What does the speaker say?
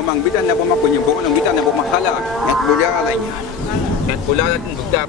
mang bitan na pumakunyo po nang bitan na pumahala at bulala niya. At bulala din dugdap.